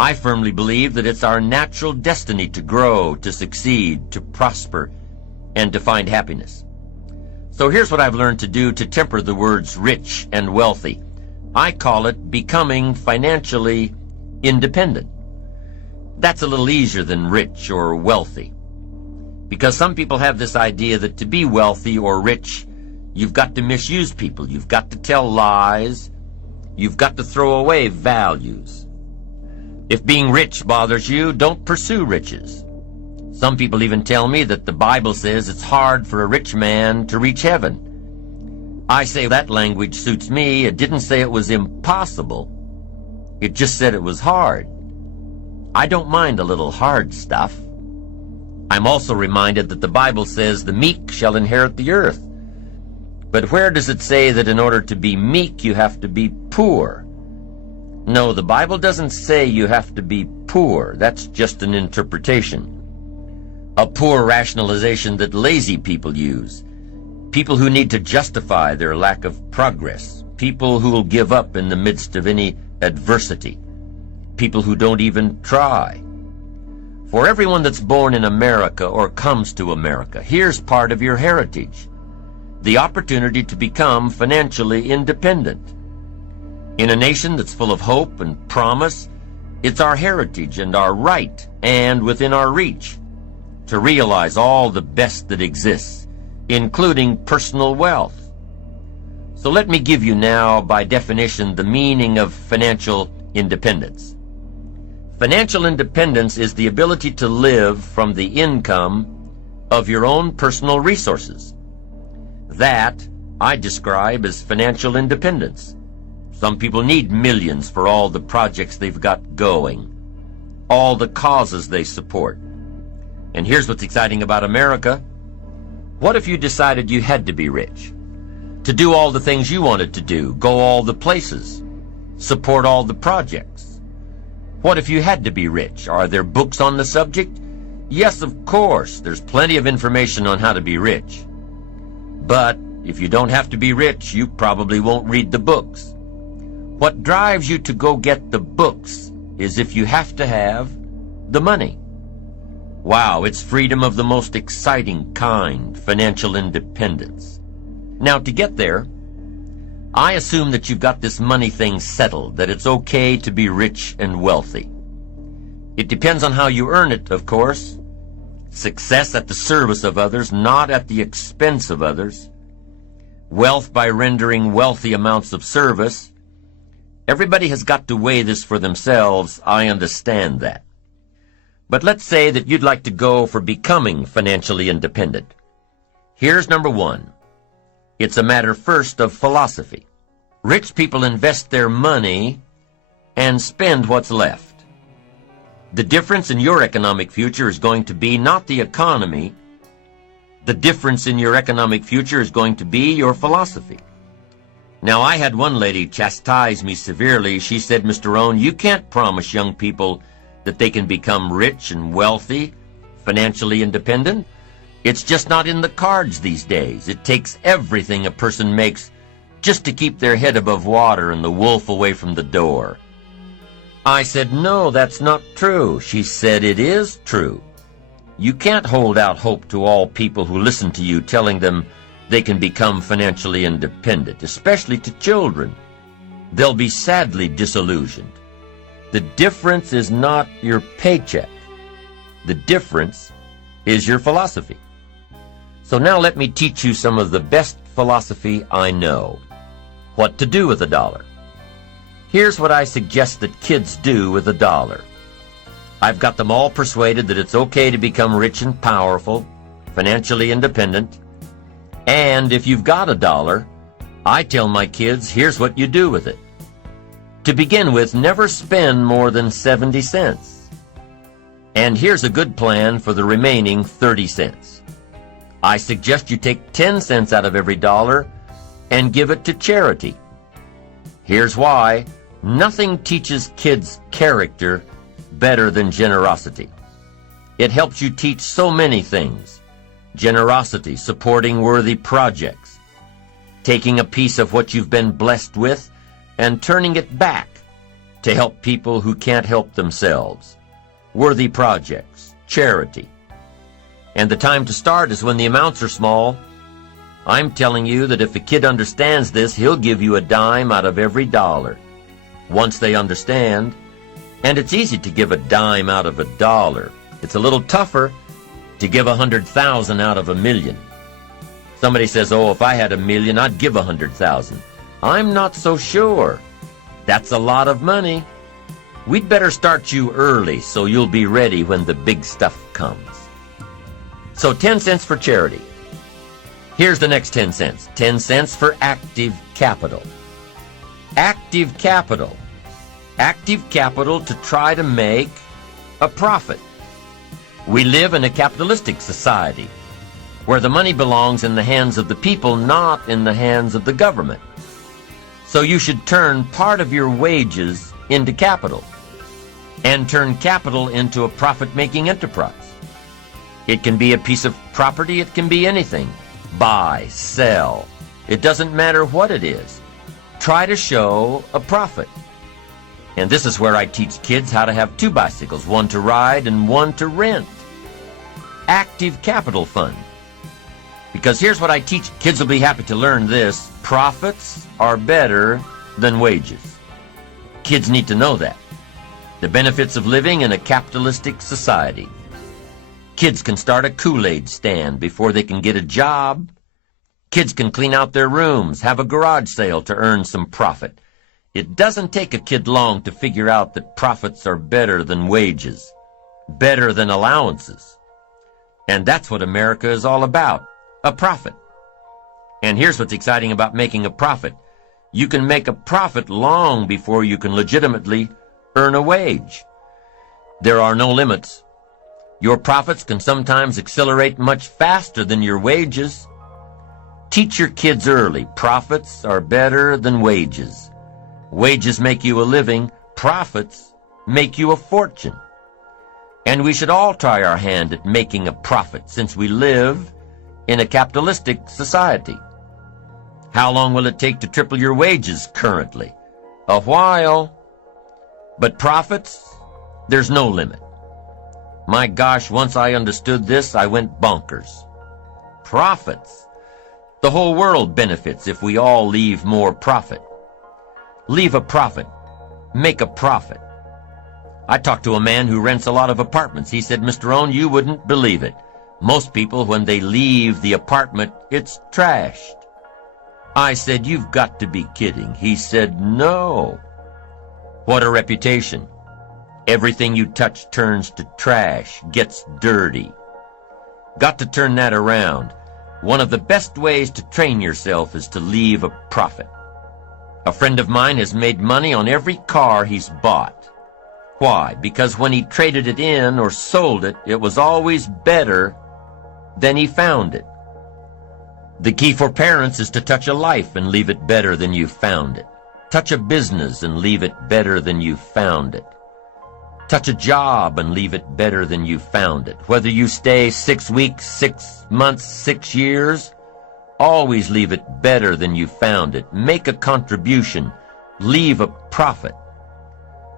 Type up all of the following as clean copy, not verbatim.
I firmly believe that it's our natural destiny to grow, to succeed, to prosper, and to find happiness. So here's what I've learned to do to temper the words rich and wealthy. I call it becoming financially independent. That's a little easier than rich or wealthy, because some people have this idea that to be wealthy or rich, you've got to misuse people, you've got to tell lies, you've got to throw away values. If being rich bothers you, don't pursue riches. Some people even tell me that the Bible says it's hard for a rich man to reach heaven. I say that language suits me. It didn't say it was impossible. It just said it was hard. I don't mind a little hard stuff. I'm also reminded that the Bible says the meek shall inherit the earth. But where does it say that in order to be meek you have to be poor? No, the Bible doesn't say you have to be poor. That's just an interpretation. A poor rationalization that lazy people use. People who need to justify their lack of progress. People who will give up in the midst of any adversity. People who don't even try. For everyone that's born in America or comes to America, here's part of your heritage: the opportunity to become financially independent. In a nation that's full of hope and promise, it's our heritage and our right, and within our reach, to realize all the best that exists, including personal wealth. So let me give you now, by definition, the meaning of financial independence. Financial independence is the ability to live from the income of your own personal resources. That I describe as financial independence. Some people need millions for all the projects they've got going, all the causes they support. And here's what's exciting about America. What if you decided you had to be rich? To do all the things you wanted to do, go all the places, support all the projects? What if you had to be rich? Are there books on the subject? Yes, of course. There's plenty of information on how to be rich. But if you don't have to be rich, you probably won't read the books. What drives you to go get the books is if you have to have the money. Wow, it's freedom of the most exciting kind, financial independence. Now, to get there, I assume that you've got this money thing settled, that it's okay to be rich and wealthy. It depends on how you earn it, of course. Success at the service of others, not at the expense of others. Wealth by rendering wealthy amounts of service. Everybody has got to weigh this for themselves. I understand that. But let's say that you'd like to go for becoming financially independent. Here's number one. It's a matter first of philosophy. Rich people invest their money and spend what's left. The difference in your economic future is going to be not the economy. The difference in your economic future is going to be your philosophy. Now, I had one lady chastise me severely. She said, "Mr. Rohn, you can't promise young people that they can become rich and wealthy, financially independent. It's just not in the cards these days. It takes everything a person makes just to keep their head above water and the wolf away from the door." I said, "No, that's not true." She said, "It is true. You can't hold out hope to all people who listen to you telling them they can become financially independent, especially to children. They'll be sadly disillusioned. The difference is not your paycheck. The difference is your philosophy." So now let me teach you some of the best philosophy I know. What to do with a dollar. Here's what I suggest that kids do with a dollar. I've got them all persuaded that it's okay to become rich and powerful, financially independent. And if you've got a dollar, I tell my kids, here's what you do with it. To begin with, never spend more than 70 cents. And here's a good plan for the remaining 30 cents. I suggest you take 10 cents out of every dollar and give it to charity. Here's why. Nothing teaches kids character better than generosity. It helps you teach so many things. Generosity, supporting worthy projects, taking a piece of what you've been blessed with and turning it back, to help people who can't help themselves, worthy projects, charity. And the time to start is when the amounts are small. I'm telling you that if a kid understands this, he'll give you a dime out of every dollar. Once they understand, and it's easy to give a dime out of a dollar. It's a little tougher to give 100,000 out of a million. Somebody says, oh, if I had $1 million, I'd give 100,000. I'm not so sure. That's a lot of money. We'd better start you early so you'll be ready when the big stuff comes. So 10 cents for charity. Here's the next 10 cents. 10 cents for active capital. Active capital. Active capital to try to make a profit. We live in a capitalistic society where the money belongs in the hands of the people, not in the hands of the government. So you should turn part of your wages into capital and turn capital into a profit-making enterprise. It can be a piece of property, it can be anything. Buy, sell. It doesn't matter what it is. Try to show a profit. And this is where I teach kids how to have 2 bicycles, one to ride and one to rent. Active capital fund. Because here's what I teach. Kids will be happy to learn this. Profits are better than wages. Kids need to know that. The benefits of living in a capitalistic society. Kids can start a Kool-Aid stand before they can get a job. Kids can clean out their rooms, have a garage sale to earn some profit. It doesn't take a kid long to figure out that profits are better than wages, better than allowances. And that's what America is all about, a profit. And here's what's exciting about making a profit. You can make a profit long before you can legitimately earn a wage. There are no limits. Your profits can sometimes accelerate much faster than your wages. Teach your kids early. Profits are better than wages. Wages make you a living. Profits make you a fortune. And we should all try our hand at making a profit since we live in a capitalistic society. How long will it take to triple your wages currently? A while. But profits, there's no limit. My gosh, once I understood this, I went bonkers. Profits. The whole world benefits if we all leave more profit. Leave a profit. Make a profit. I talked to a man who rents a lot of apartments. He said, Mr. Rohn, you wouldn't believe it. Most people, when they leave the apartment, it's trashed. I said, you've got to be kidding. He said, no. What a reputation. Everything you touch turns to trash, gets dirty. Got to turn that around. One of the best ways to train yourself is to leave a profit. A friend of mine has made money on every car he's bought. Why? Because when he traded it in or sold it, it was always better than he found it. The key for parents is to touch a life and leave it better than you found it. Touch a business and leave it better than you found it. Touch a job and leave it better than you found it. Whether you stay 6 weeks, 6 months, 6 years, always leave it better than you found it. Make a contribution. Leave a profit.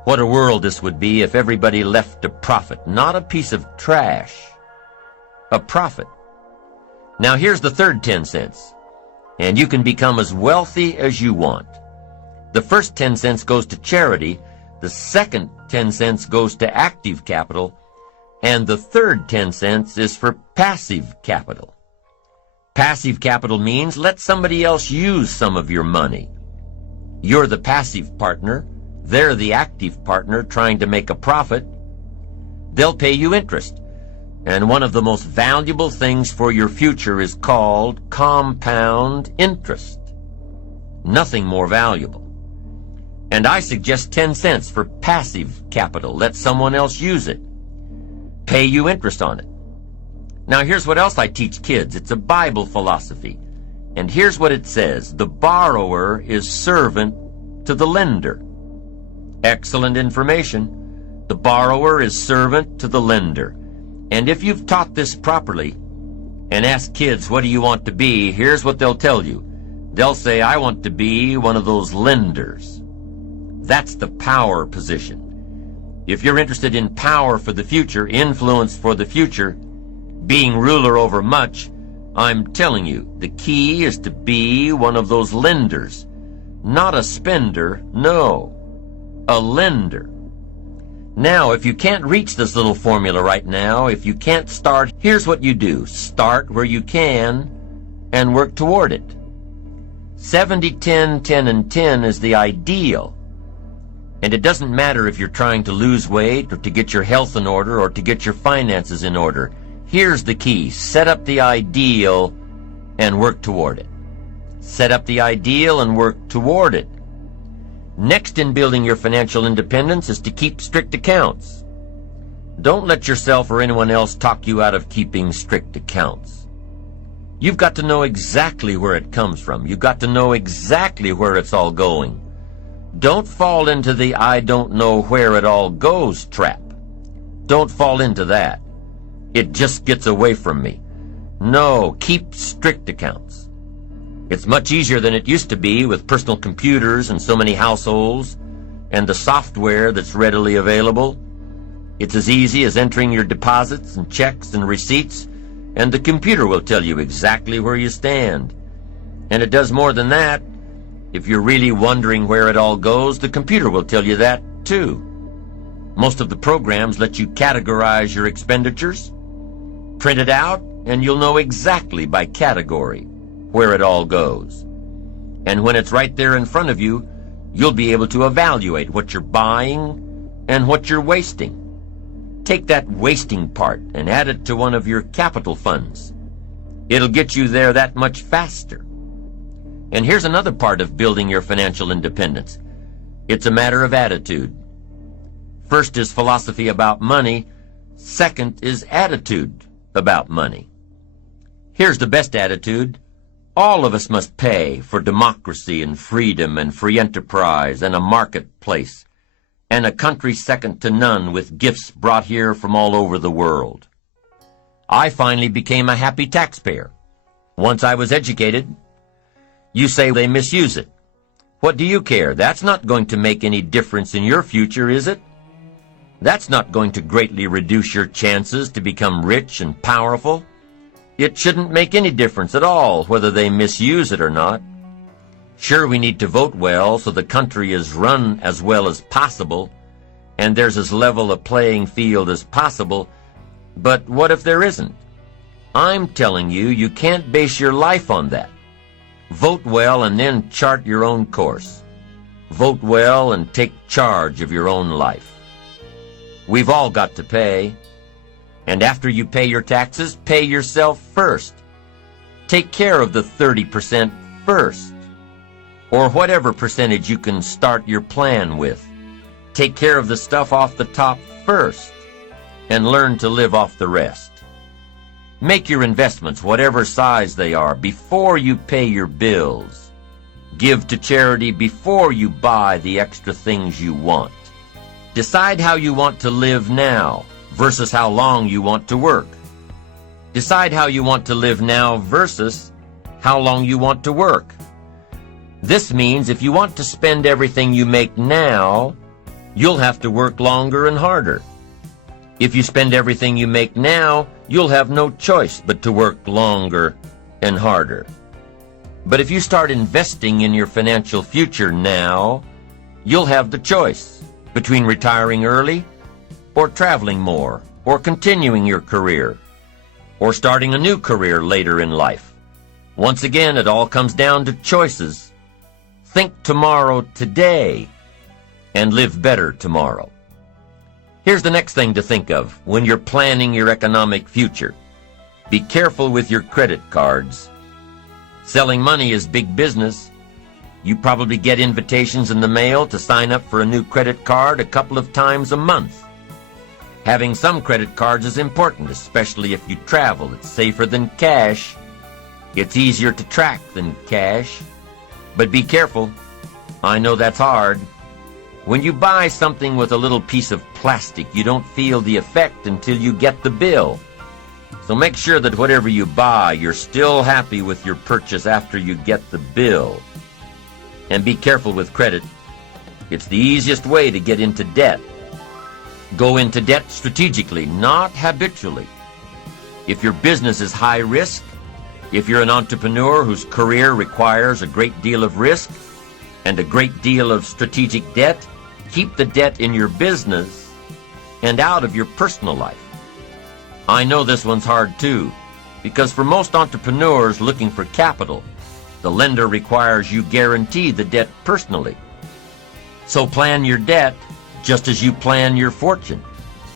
What a world this would be if everybody left a profit, not a piece of trash. A profit. Now here's the third 10 cents. And you can become as wealthy as you want. The first 10 cents goes to charity. The second 10 cents goes to active capital, and the third 10 cents is for passive capital. Passive capital means let somebody else use some of your money. You're the passive partner, they're the active partner trying to make a profit. They'll pay you interest, and one of the most valuable things for your future is called compound interest. Nothing more valuable. And I suggest 10 cents for passive capital. Let someone else use it. Pay you interest on it. Now here's what else I teach kids. It's a Bible philosophy. And here's what it says. The borrower is servant to the lender. Excellent information. The borrower is servant to the lender. And if you've taught this properly and asked kids, what do you want to be? Here's what they'll tell you. They'll say, I want to be one of those lenders. That's the power position. If you're interested in power for the future, influence for the future, being ruler over much, I'm telling you, the key is to be one of those lenders. Not a spender, no, a lender. Now, if you can't reach this little formula right now, if you can't start, here's what you do. Start where you can and work toward it. 70-10, 10 and 10 is the ideal. And it doesn't matter if you're trying to lose weight or to get your health in order or to get your finances in order. Here's the key. Set up the ideal and work toward it. Set up the ideal and work toward it. Next in building your financial independence is to keep strict accounts. Don't let yourself or anyone else talk you out of keeping strict accounts. You've got to know exactly where it comes from. You've got to know exactly where it's all going. Don't fall into the I don't know where it all goes trap. Don't fall into that. It just gets away from me. No, keep strict accounts. It's much easier than it used to be with personal computers and so many households and the software that's readily available. It's as easy as entering your deposits and checks and receipts, and the computer will tell you exactly where you stand. And it does more than that. If you're really wondering where it all goes, the computer will tell you that too. Most of the programs let you categorize your expenditures. Print it out, and you'll know exactly by category where it all goes. And when it's right there in front of you, you'll be able to evaluate what you're buying and what you're wasting. Take that wasting part and add it to one of your capital funds. It'll get you there that much faster. And here's another part of building your financial independence. It's a matter of attitude. First is philosophy about money. Second is attitude about money. Here's the best attitude. All of us must pay for democracy and freedom and free enterprise and a marketplace and a country second to none with gifts brought here from all over the world. I finally became a happy taxpayer. Once I was educated. You say they misuse it. What do you care? That's not going to make any difference in your future, is it? That's not going to greatly reduce your chances to become rich and powerful. It shouldn't make any difference at all whether they misuse it or not. Sure, we need to vote well so the country is run as well as possible, and there's as level a playing field as possible, but what if there isn't? I'm telling you, you can't base your life on that. Vote well and then chart your own course. Vote well and take charge of your own life. We've all got to pay. And after you pay your taxes, pay yourself first. Take care of the 30% first. Or whatever percentage you can start your plan with. Take care of the stuff off the top first. And learn to live off the rest. Make your investments, whatever size they are, before you pay your bills. Give to charity before you buy the extra things you want. Decide how you want to live now versus how long you want to work. Decide how you want to live now versus how long you want to work. This means if you want to spend everything you make now, you'll have to work longer and harder. If you spend everything you make now, you'll have no choice but to work longer and harder. But if you start investing in your financial future now, you'll have the choice between retiring early or traveling more or continuing your career or starting a new career later in life. Once again, it all comes down to choices. Think tomorrow today and live better tomorrow. Here's the next thing to think of when you're planning your economic future. Be careful with your credit cards. Selling money is big business. You probably get invitations in the mail to sign up for a new credit card a couple of times a month. Having some credit cards is important, especially if you travel. It's safer than cash. It's easier to track than cash. But be careful. I know that's hard. When you buy something with a little piece of plastic, you don't feel the effect until you get the bill. So make sure that whatever you buy, you're still happy with your purchase after you get the bill. And be careful with credit. It's the easiest way to get into debt. Go into debt strategically, not habitually. If your business is high risk, if you're an entrepreneur whose career requires a great deal of risk and a great deal of strategic debt, keep the debt in your business and out of your personal life. I know this one's hard too, because for most entrepreneurs looking for capital, the lender requires you guarantee the debt personally. So plan your debt just as you plan your fortune.